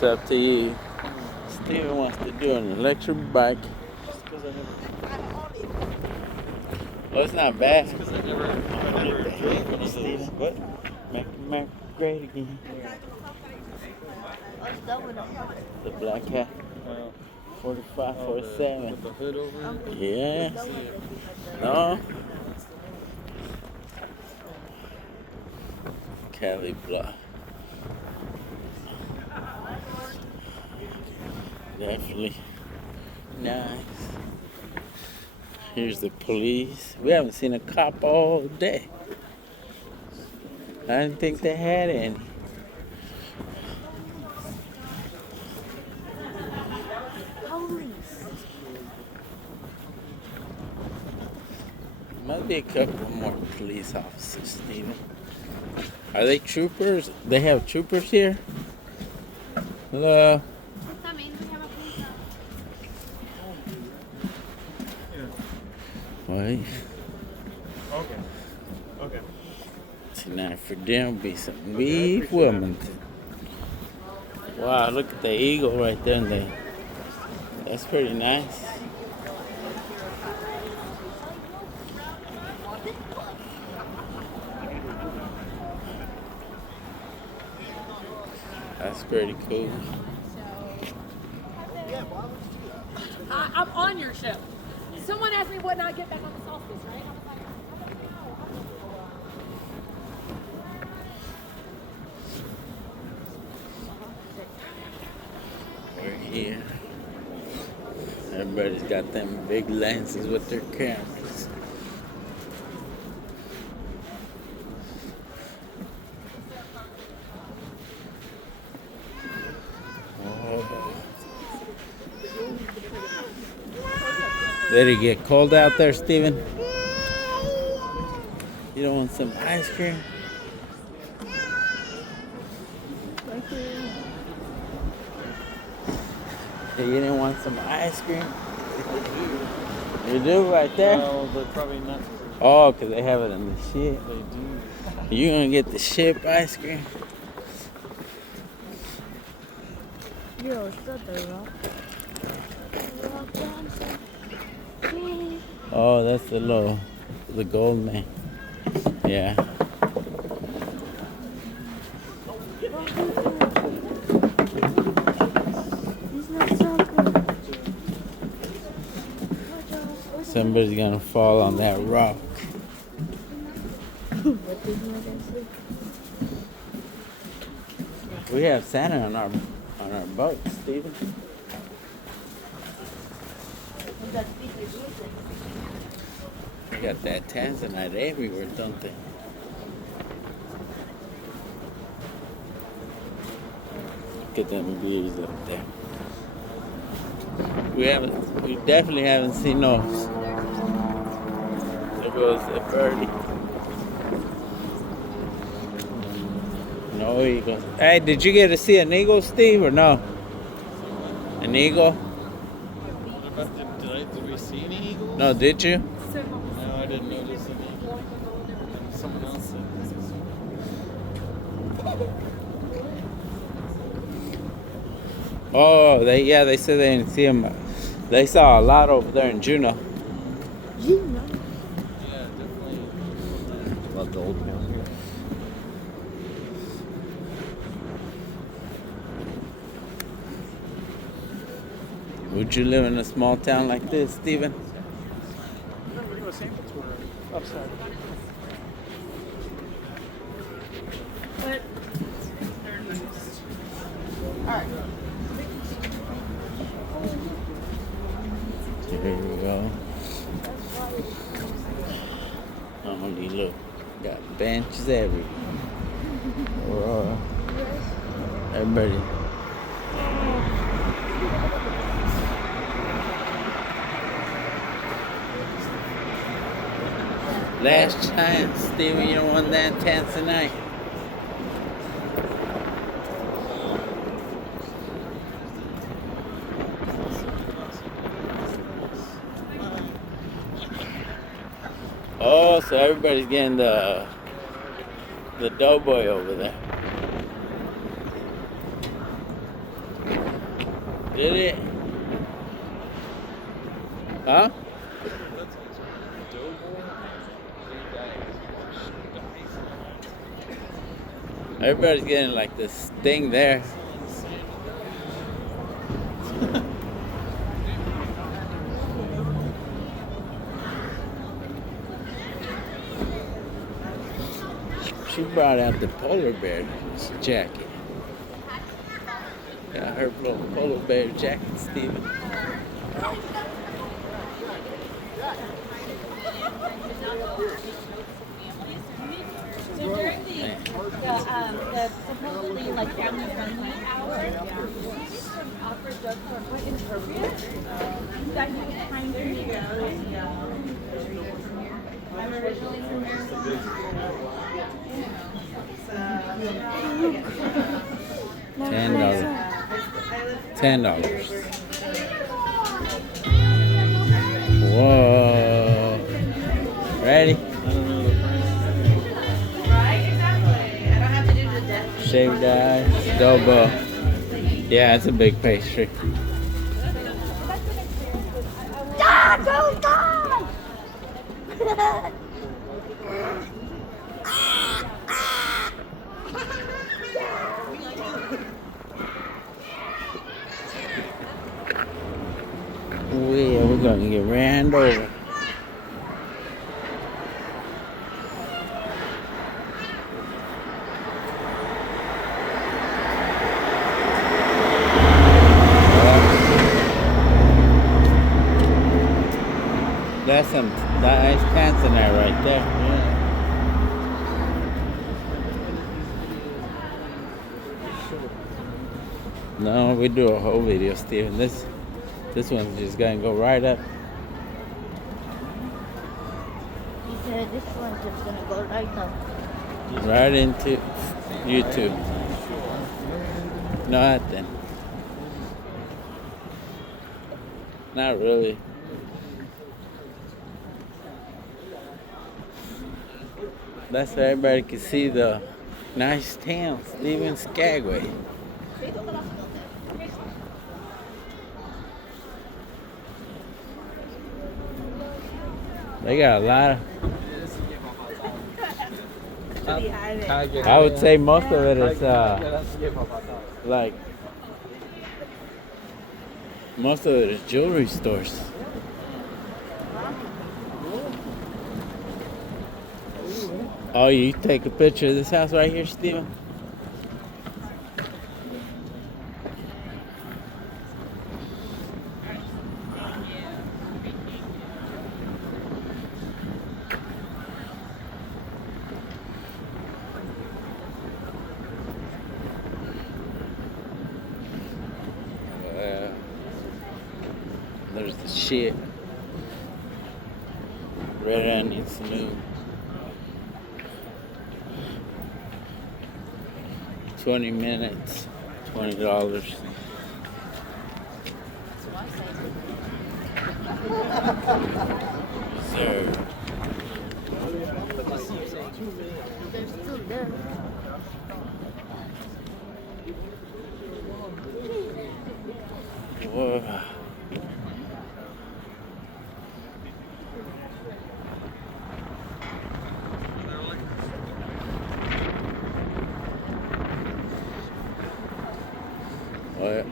It's up to you. Steven wants to do an electric bike. Just because I never. Oh, it's not bad. Just because I never drove one of those. What? Make America great again. The black cat. 45, With 47. the hood over it. Yeah. See it. No. Cali block. Definitely nice. Here's the police. We haven't seen a cop all day. I didn't think they had any. Might be a couple more police officers, Steven. Are they troopers? They have troopers here? Hello? Wait. Okay. Tonight for dinner will be some beef Wilmington. Wow, look at the eagle right there. That's pretty nice. That's pretty cool. I'm on your show. Someone asked me when I get back on the solstice, right? We're here. Everybody's got them big lenses with their cameras. Oh. Did it get cold out there, Steven? You don't want some ice cream? Hey, you didn't want some ice cream? You do right there? Well, but probably not. Oh, because they have it in the ship. They do. You gonna get the ship ice cream? Oh, that's the gold man. Yeah. Somebody's gonna fall on that rock. We have Santa on our boat, Steven. They got that Tanzanite everywhere, don't they? Look at them views up there. We definitely haven't seen those. There goes the birdie. No eagles. Hey, did you get to see an eagle, Steve, or no? An eagle? Did we see any eagles? No, did you? No, I didn't notice any. And someone else said. Oh, they said they didn't see them. They saw a lot over there in Juneau. Yeah, definitely. About the old town here. Would you live in a small town like this, Steven? We're doing a sample tour upside. But, alright. There we go. Only look, got benches everywhere. Everybody. Last chance, Steven, you don't want that Tanzanite. Oh, so everybody's getting the doughboy over there. Did it? Huh? Everybody's getting like this thing there. She brought out the polar bear jacket. Got her polar bear jacket, Steven. So during the supposedly like family friendly hour, offer jokes are quite inappropriate. That he was trying to make I'm originally from Arizona. $10. $10. Whoa. Ready? Right, exactly. I don't have to do the death. Shaved ice, double. Yeah, it's a big pastry. God, don't die! We're gonna get ran over. That's some nice pants in there right there. No, we do a whole video, Steven. This one's just gonna go right up. He said this one's just gonna go right up. Right into YouTube. Nothing. Not really. That's so everybody can see the nice town, Steven, Skagway. They got a lot of. I would say most of it is like most of it is jewelry stores. Oh, you take a picture of this house right here, Steven? There's the shit. Red onions, new. 20 minutes, $20. Sir. They're still there. Whoa. What?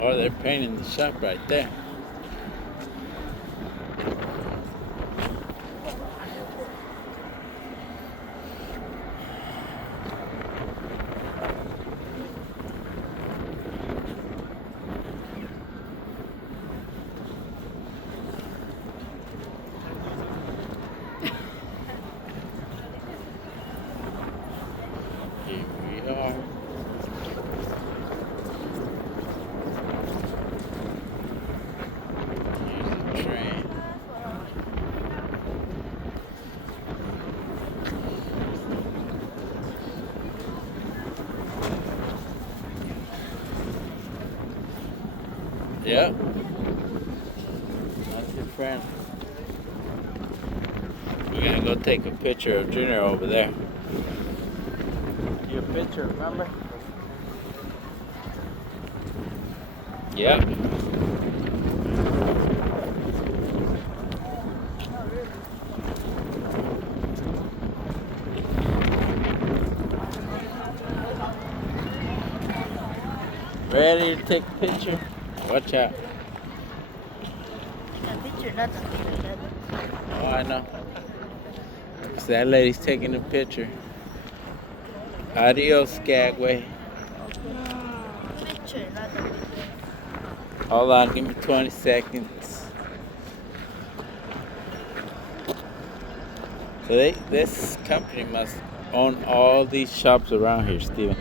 Oh, they're painting the shop right there. Here we are. We're gonna go take a picture of Junior over there. Your picture, remember? Yep. Ready to take a picture? Watch out. A picture, not a picture. Oh, I know. So that lady's taking a picture. Adios, Skagway. Picture, not a picture. Hold on, give me 20 seconds. So this company must own all these shops around here, Steven.